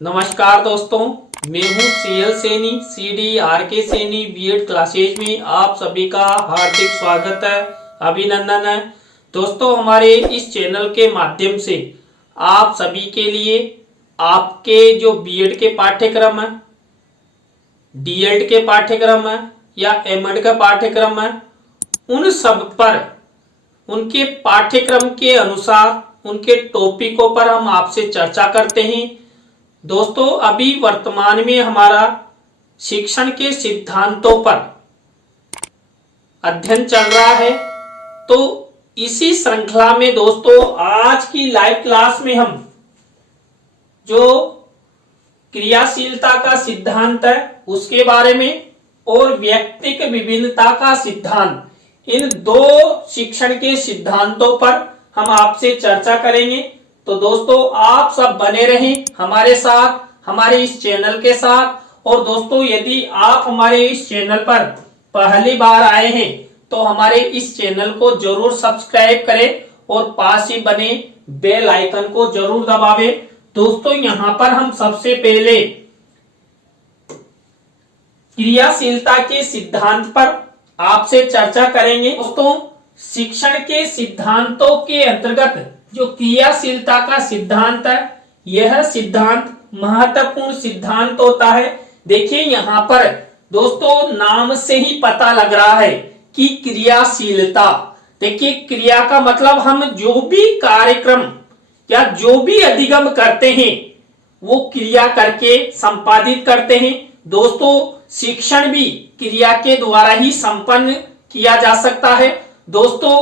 नमस्कार दोस्तों, मैं हूं CL Saini, CD RK Saini B Ed classes में आप सभी का हार्दिक स्वागत है, अभिनंदन है। दोस्तों, हमारे इस चैनल के माध्यम से आप सभी के लिए आपके जो बीएड के पाठ्यक्रम है, डीएड के पाठ्यक्रम है या एमएड का पाठ्यक्रम है, उन सब पर उनके पाठ्यक्रम के अनुसार उनके टॉपिकों पर हम आपसे चर्चा करते हैं। दोस्तों, अभी वर्तमान में हमारा शिक्षण के सिद्धांतों पर अध्ययन चल रहा है, तो इसी श्रृंखला में दोस्तों आज की लाइव क्लास में हम जो क्रियाशीलता का सिद्धांत है उसके बारे में और व्यक्तिक विभिन्नता का सिद्धांत, इन दो शिक्षण के सिद्धांतों पर हम आपसे चर्चा करेंगे। तो दोस्तों, आप सब बने रहें हमारे साथ, हमारे इस चैनल के साथ। और दोस्तों, यदि आप हमारे इस चैनल पर पहली बार आए हैं तो हमारे इस चैनल को जरूर सब्सक्राइब करें और पास ही बने बेल आइकन को जरूर दबावें। दोस्तों, यहां पर हम सबसे पहले क्रियाशीलता के सिद्धांत पर आपसे चर्चा करेंगे। दोस्तों, शिक्षण के सिद्धांतों के अंतर्गत जो क्रियाशीलता का सिद्धांत है, यह सिद्धांत महत्वपूर्ण सिद्धांत होता है। देखिए, यहाँ पर दोस्तों नाम से ही पता लग रहा है कि क्रियाशीलता। देखिए, क्रिया का मतलब हम जो भी कार्यक्रम या जो भी अधिगम करते हैं वो क्रिया करके संपादित करते हैं। दोस्तों, शिक्षण भी क्रिया के द्वारा ही संपन्न किया जा सकता है। दोस्तों,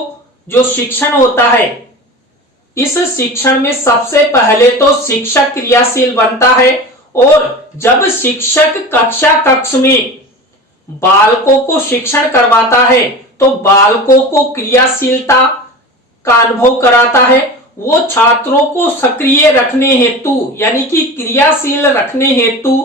जो शिक्षण होता है, इस शिक्षण में सबसे पहले तो शिक्षक क्रियाशील बनता है, और जब शिक्षक कक्ष में बालकों को शिक्षण करवाता है तो बालकों को क्रियाशीलता का अनुभव कराता है। वो छात्रों को सक्रिय रखने हेतु यानी कि क्रियाशील रखने हेतु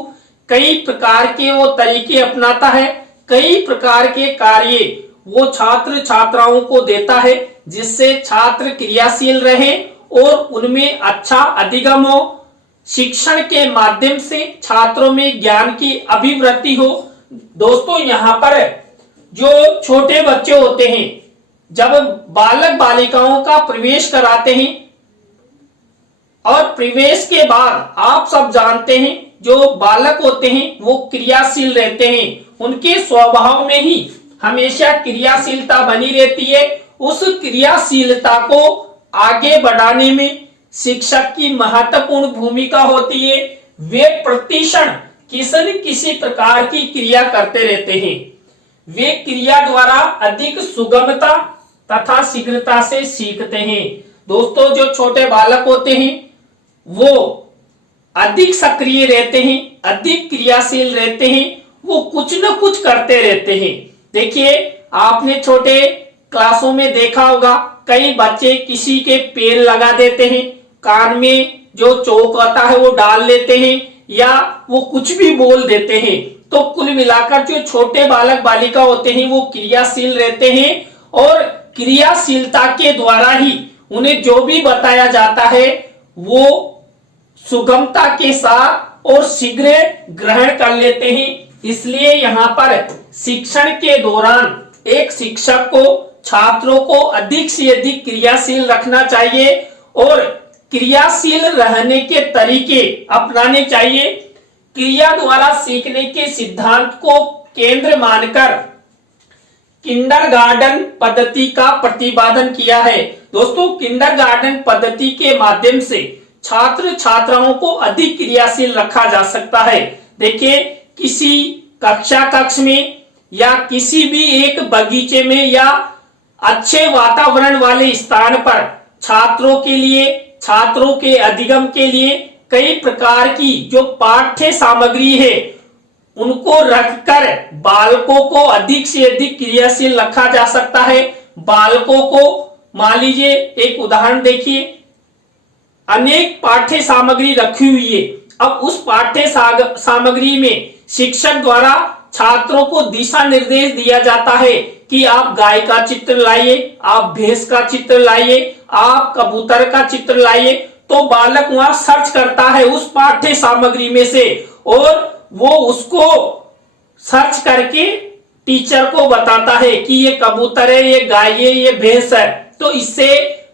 कई प्रकार के वो तरीके अपनाता है, कई प्रकार के कार्य वो छात्र छात्राओं को देता है, जिससे छात्र क्रियाशील रहे और उनमें अच्छा अधिगम हो, शिक्षण के माध्यम से छात्रों में ज्ञान की अभिवृद्धि हो। दोस्तों, यहाँ पर जो छोटे बच्चे होते हैं, जब बालक बालिकाओं का प्रवेश कराते हैं और प्रवेश के बाद आप सब जानते हैं जो बालक होते हैं वो क्रियाशील रहते हैं, उनके स्वभाव में ही हमेशा क्रियाशीलता बनी रहती है। उस क्रियाशीलता को आगे बढ़ाने में शिक्षक की महत्वपूर्ण भूमिका होती है। वे प्रतिक्षण किसी न किसी प्रकार की क्रिया करते रहते हैं। वे क्रिया द्वारा अधिक सुगमता तथा शीघ्रता से सीखते हैं। दोस्तों, जो छोटे बालक होते हैं वो अधिक सक्रिय रहते हैं, अधिक क्रियाशील रहते हैं, वो कुछ न कुछ करते रहते हैं। देखिए, आपने छोटे क्लासों में देखा होगा, कई बच्चे किसी के पेन लगा देते हैं, कान में जो चोक आता है वो डाल लेते हैं, या वो कुछ भी बोल देते हैं। तो कुल मिलाकर जो छोटे बालक बालिका होते हैं वो क्रियाशील रहते हैं, और क्रियाशीलता के द्वारा ही उन्हें जो भी बताया जाता है वो सुगमता के साथ और शीघ्र ग्रहण कर लेते हैं। इसलिए यहाँ पर शिक्षण के दौरान एक शिक्षक को छात्रों को अधिक से अधिक क्रियाशील रखना चाहिए और क्रियाशील रहने के तरीके अपनाने चाहिए। क्रिया द्वारा सीखने के सिद्धांत को केंद्र मानकर किंडरगार्टन पद्धति का प्रतिपादन किया है। दोस्तों, किंडरगार्टन पद्धति के माध्यम से छात्र छात्राओं को अधिक क्रियाशील रखा जा सकता है। देखिए, किसी कक्ष में या किसी भी एक बगीचे में या अच्छे वातावरण वाले स्थान पर छात्रों के लिए, छात्रों के अधिगम के लिए कई प्रकार की जो पाठ्य सामग्री है उनको रखकर बालकों को अधिक से अधिक क्रियाशील रखा जा सकता है। बालकों को मान लीजिए, एक उदाहरण देखिए, अनेक पाठ्य सामग्री रखी हुई है। अब उस पाठ्य सामग्री में शिक्षक द्वारा छात्रों को दिशा निर्देश दिया जाता है कि आप गाय का चित्र लाइए, आप भैंस का चित्र लाइए, आप कबूतर का चित्र लाइए। तो बालक वहां सर्च करता है उस पाठ्य सामग्री में से और वो उसको सर्च करके टीचर को बताता है कि ये कबूतर है, ये गाय है, ये भैंस है। तो इससे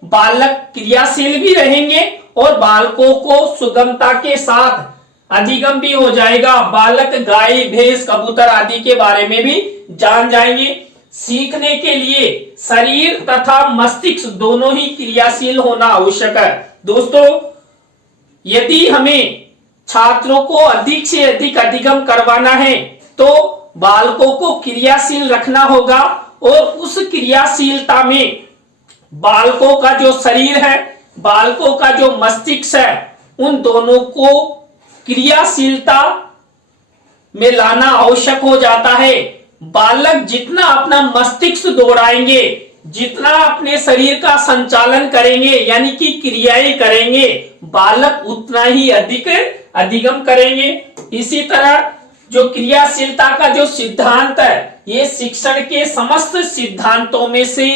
बालक क्रियाशील भी रहेंगे और बालकों को सुगमता के साथ अधिगम भी हो जाएगा। बालक गाय, भैंस, कबूतर आदि के बारे में भी जान जाएंगे। सीखने के लिए शरीर तथा मस्तिष्क दोनों ही क्रियाशील होना आवश्यक है। दोस्तों, यदि हमें छात्रों को अधिक से अधिक अधिगम करवाना है तो बालकों को क्रियाशील रखना होगा और उस क्रियाशीलता में बालकों का जो शरीर है, बालकों का जो मस्तिष्क है, उन दोनों को क्रियाशीलता में लाना आवश्यक हो जाता है। बालक जितना अपना मस्तिष्क दौड़ाएंगे, जितना अपने शरीर का संचालन करेंगे यानी कि क्रियाएं करेंगे, बालक उतना ही अधिक अधिगम करेंगे। इसी तरह जो क्रियाशीलता का जो सिद्धांत है, ये शिक्षण के समस्त सिद्धांतों में से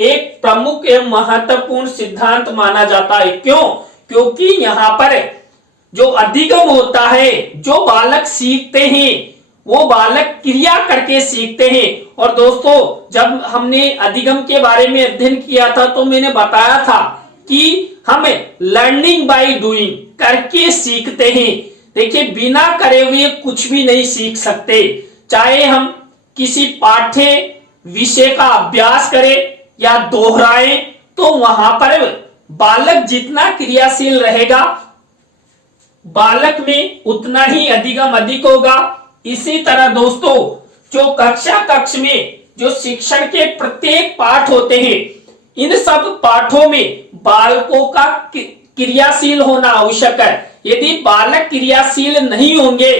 एक प्रमुख एवं महत्वपूर्ण सिद्धांत माना जाता है। क्यों? क्योंकि यहाँ पर जो अधिगम होता है, जो बालक सीखते हैं, वो बालक क्रिया करके सीखते हैं। और दोस्तों, जब हमने अधिगम के बारे में अध्ययन किया था तो मैंने बताया था कि हम लर्निंग बाय डूइंग, करके सीखते हैं। देखिए, बिना करे हुए कुछ भी नहीं सीख सकते। चाहे हम किसी पाठ्य विषय का अभ्यास करें या दोहराएं, तो वहां पर बालक जितना क्रियाशील रहेगा, बालक में उतना ही अधिगम अधिक होगा। इसी तरह दोस्तों, जो कक्ष में जो शिक्षण के प्रत्येक पाठ होते हैं, इन सब पाठों में बालकों का क्रियाशील होना आवश्यक है। यदि बालक क्रियाशील नहीं होंगे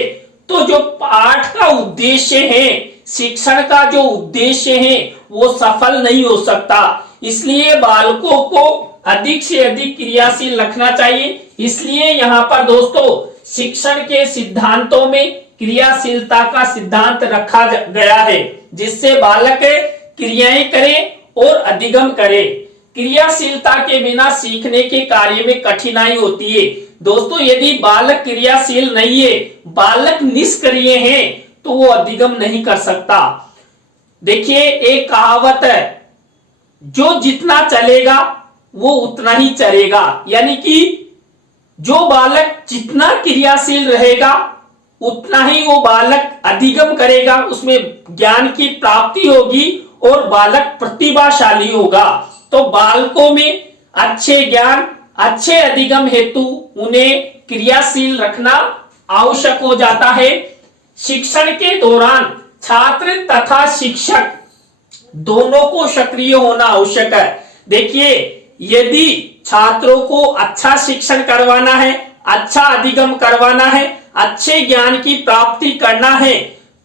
तो जो पाठ का उद्देश्य है, शिक्षण का जो उद्देश्य है, वो सफल नहीं हो सकता। इसलिए बालकों को अधिक से अधिक क्रियाशील रखना चाहिए। इसलिए यहाँ पर दोस्तों, शिक्षण के सिद्धांतों में क्रियाशीलता का सिद्धांत रखा गया है, जिससे बालक क्रियाएं करे और अधिगम करे। क्रियाशीलता के बिना सीखने के कार्य में कठिनाई होती है। दोस्तों, यदि बालक क्रियाशील नहीं है, बालक निष्क्रिय है, तो वो अधिगम नहीं कर सकता। देखिए, एक कहावत है, जो जितना चलेगा वो उतना ही चलेगा। यानी कि जो बालक जितना क्रियाशील रहेगा उतना ही वो बालक अधिगम करेगा, उसमें ज्ञान की प्राप्ति होगी और बालक प्रतिभाशाली होगा। तो बालकों में अच्छे ज्ञान, अच्छे अधिगम हेतु उन्हें क्रियाशील रखना आवश्यक हो जाता है। शिक्षण के दौरान छात्र तथा शिक्षक दोनों को सक्रिय होना आवश्यक है। देखिए, यदि छात्रों को अच्छा शिक्षण करवाना है, अच्छा अधिगम करवाना है, अच्छे ज्ञान की प्राप्ति करना है,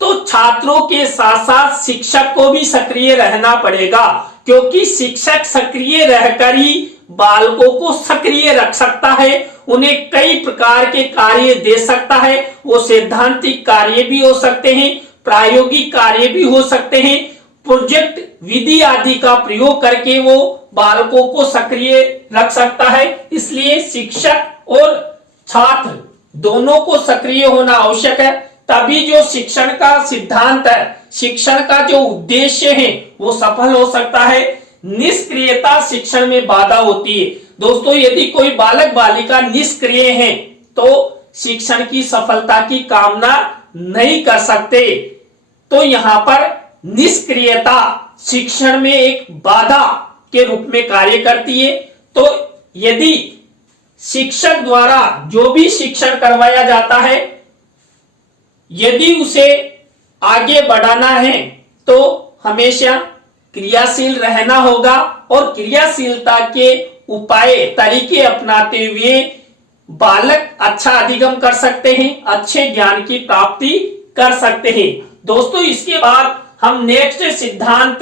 तो छात्रों के साथ साथ शिक्षक को भी सक्रिय रहना पड़ेगा। क्योंकि शिक्षक सक्रिय रहकर ही बालकों को सक्रिय रख सकता है, उन्हें कई प्रकार के कार्य दे सकता है। वो सैद्धांतिक कार्य भी हो सकते हैं, प्रायोगिक कार्य भी हो सकते हैं, प्रोजेक्ट विधि आदि का प्रयोग करके वो बालकों को सक्रिय रख सकता है। इसलिए शिक्षक और छात्र दोनों को सक्रिय होना आवश्यक है, तभी जो शिक्षण का सिद्धांत है, शिक्षण का जो उद्देश्य है, वो सफल हो सकता है। निष्क्रियता शिक्षण में बाधा होती है। दोस्तों, यदि कोई बालक बालिका निष्क्रिय है तो शिक्षण की सफलता की कामना नहीं कर सकते। तो यहाँ पर निष्क्रियता शिक्षण में एक बाधा के रूप में कार्य करती है। तो यदि शिक्षक द्वारा जो भी शिक्षण करवाया जाता है, यदि उसे आगे बढ़ाना है तो हमेशा क्रियाशील रहना होगा और क्रियाशीलता के उपाय, तरीके अपनाते हुए बालक अच्छा अधिगम कर सकते हैं, अच्छे ज्ञान की प्राप्ति कर सकते हैं। दोस्तों, इसके बाद हम नेक्स्ट सिद्धांत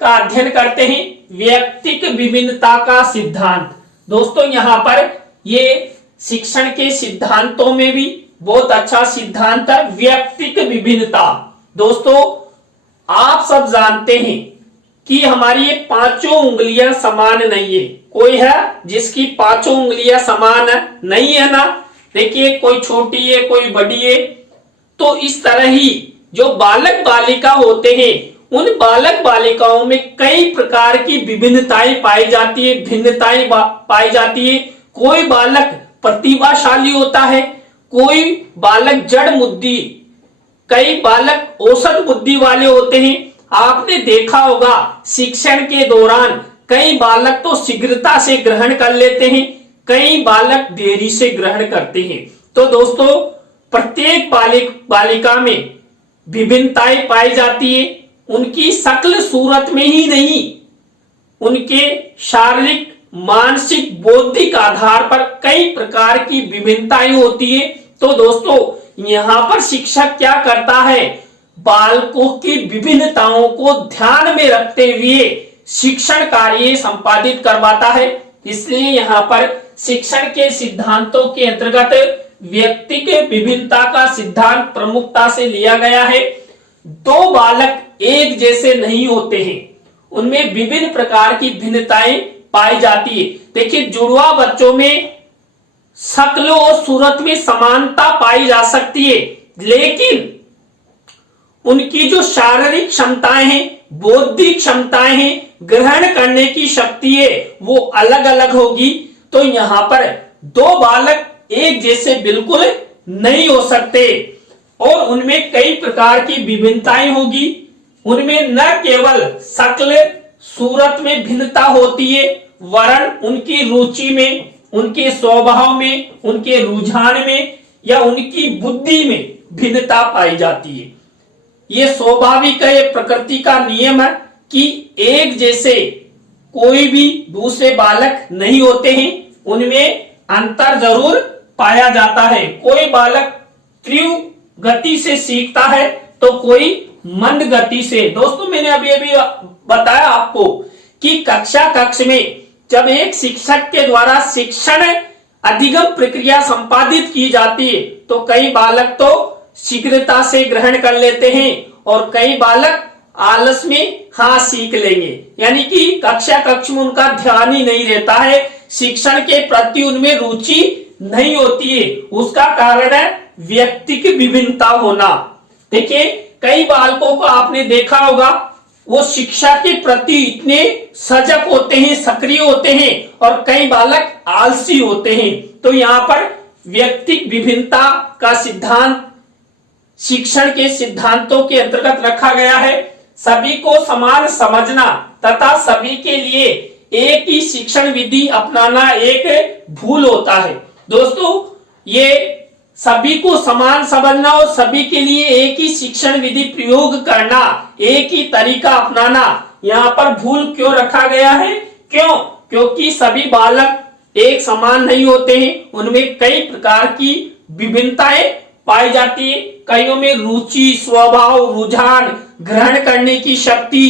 का अध्ययन करते हैं, व्यक्तिक विभिन्नता का सिद्धांत। दोस्तों, यहाँ पर ये शिक्षण के सिद्धांतों में भी बहुत अच्छा सिद्धांत है, व्यक्तिक विभिन्नता। दोस्तों, आप सब जानते हैं कि हमारी ये पांचों उंगलियां समान नहीं है। कोई है जिसकी पांचों उंगलियां समान नहीं है ना, देखिए कोई छोटी है कोई बड़ी है। तो इस तरह ही जो बालक बालिका होते हैं, उन बालक बालिकाओं में कई प्रकार की विभिन्नताएं पाई जाती है, भिन्नताएं पाई जाती है। कोई बालक प्रतिभाशाली होता है, कोई बालक जड़ बुद्धि, कई बालक औसत बुद्धि वाले होते हैं। आपने देखा होगा शिक्षण के दौरान कई बालक तो शीघ्रता से ग्रहण कर लेते हैं, कई बालक देरी से ग्रहण करते हैं। तो दोस्तों प्रत्येक बालिका में विभिन्नताएं पाई जाती है। उनकी शक्ल सूरत में ही नहीं, उनके शारीरिक मानसिक बौद्धिक आधार पर कई प्रकार की विभिन्नताएं होती है। तो दोस्तों यहां पर शिक्षक क्या करता है, बालकों की विभिन्नताओं को ध्यान में रखते हुए शिक्षण कार्य संपादित करवाता है। इसलिए यहाँ पर शिक्षण के सिद्धांतों के अंतर्गत व्यक्ति के विभिन्नता का सिद्धांत प्रमुखता से लिया गया है। दो बालक एक जैसे नहीं होते हैं, उनमें विभिन्न प्रकार की भिन्नताएं पाई जाती है। देखिए जुड़वा बच्चों में शक्ल और सूरत में समानता पाई जा सकती है, लेकिन उनकी जो शारीरिक क्षमताएं हैं, बौद्धिक क्षमताएं हैं, ग्रहण करने की शक्ति है, वो अलग अलग होगी। तो यहां पर दो बालक एक जैसे बिल्कुल नहीं हो सकते और उनमें कई प्रकार की विभिन्नताएं होगी। उनमें न केवल शक्ल सूरत में भिन्नता होती है, वरन उनकी रुचि में, उनके स्वभाव में, उनके रुझान में या उनकी बुद्धि में भिन्नता पाई जाती है। ये स्वाभाविक है, ये प्रकृति का नियम है कि एक जैसे कोई भी दूसरे बालक नहीं होते हैं, उनमें अंतर जरूर पाया जाता है। कोई बालक तीव्र गति से सीखता है तो कोई मंद गति से। दोस्तों मैंने अभी बताया आपको कि कक्ष में जब एक शिक्षक के द्वारा शिक्षण अधिगम प्रक्रिया संपादित की जाती है तो कई बालक तो शीघ्रता से ग्रहण कर लेते हैं और कई बालक आलस में सीख लेंगे, यानी कि कक्ष में उनका ध्यान ही नहीं रहता है, शिक्षण के प्रति उनमें रुचि नहीं होती है। उसका कारण है व्यक्ति की विभिन्नता होना। देखिए कई बालकों को आपने देखा होगा, वो शिक्षा के प्रति इतने सजग होते हैं, सक्रिय होते हैं, और कई बालक आलसी होते हैं। तो यहाँ पर व्यक्तिक विभिन्नता का सिद्धांत शिक्षण के सिद्धांतों के अंतर्गत रखा गया है। सभी को समान समझना तथा सभी के लिए एक ही शिक्षण विधि अपनाना एक भूल होता है। दोस्तों ये सभी को समान समझना और सभी के लिए एक ही शिक्षण विधि प्रयोग करना, एक ही तरीका अपनाना, यहाँ पर भूल क्यों रखा गया है? क्यों? क्योंकि सभी बालक एक समान नहीं होते हैं, उनमें कई प्रकार की विभिन्नताएं पाई जाती है। कईयों में रुचि, स्वभाव, रुझान, ग्रहण करने की शक्ति,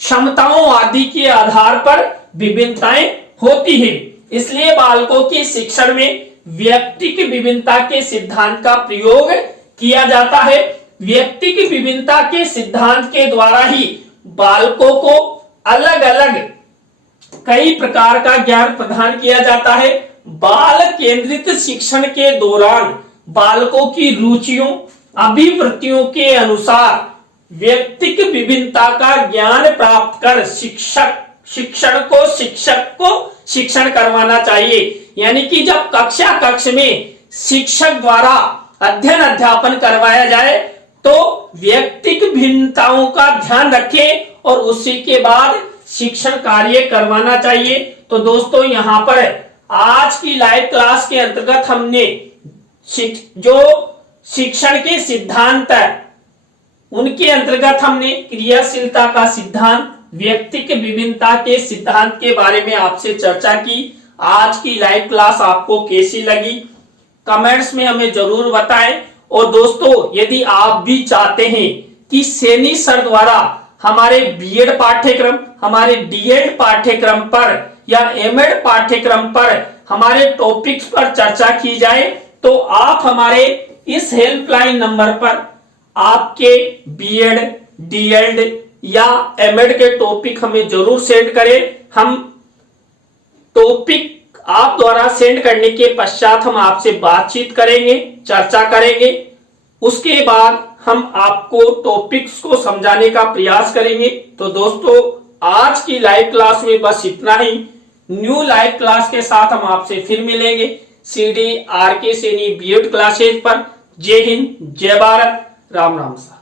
क्षमताओं आदि के आधार पर विभिन्नताएं होती है। इसलिए बालकों के शिक्षण में व्यक्ति की विभिन्नता के सिद्धांत का प्रयोग किया जाता है। व्यक्ति की विभिन्नता के सिद्धांत के द्वारा ही बालकों को अलग अलग कई प्रकार का ज्ञान प्रदान किया जाता है। बाल केंद्रित शिक्षण के दौरान बालकों की रुचियों, अभिवृत्तियों के अनुसार व्यक्तिक विभिन्नता का ज्ञान प्राप्त कर शिक्षक को शिक्षण करवाना चाहिए। यानी कि जब कक्ष में शिक्षक द्वारा अध्ययन अध्यापन करवाया जाए तो व्यक्तिक भिन्नताओं का ध्यान रखें और उसी के बाद शिक्षण कार्य करवाना चाहिए। तो दोस्तों यहाँ पर आज की लाइव क्लास के अंतर्गत हमने जो शिक्षण के सिद्धांत है उनके अंतर्गत हमने क्रियाशीलता का सिद्धांत, व्यक्ति के विभिन्नता के सिद्धांत के बारे में आपसे चर्चा की। आज की लाइव क्लास आपको कैसी लगी कमेंट्स में हमें जरूर बताएं। और दोस्तों यदि आप भी चाहते हैं कि सैनी सर द्वारा हमारे बीएड पाठ्यक्रम, हमारे डीएड पाठ्यक्रम पर या एमएड पाठ्यक्रम पर हमारे टॉपिक्स पर चर्चा की जाए तो आप हमारे इस हेल्पलाइन नंबर पर आपके बीएड, डीएड, या एमएड के टॉपिक हमें जरूर सेंड करें। हम टॉपिक आप द्वारा सेंड करने के पश्चात हम आपसे बातचीत करेंगे, चर्चा करेंगे। उसके बाद हम आपको टॉपिक्स को समझाने का प्रयास करेंगे। तो दोस्तों, आज की लाइव क्लास में बस इतना ही। न्यू लाइव क्लास के साथ हम आपसे फिर मिलेंगे CD RK Saini B Ed classes पर। जय हिंद, जय भारत, राम राम।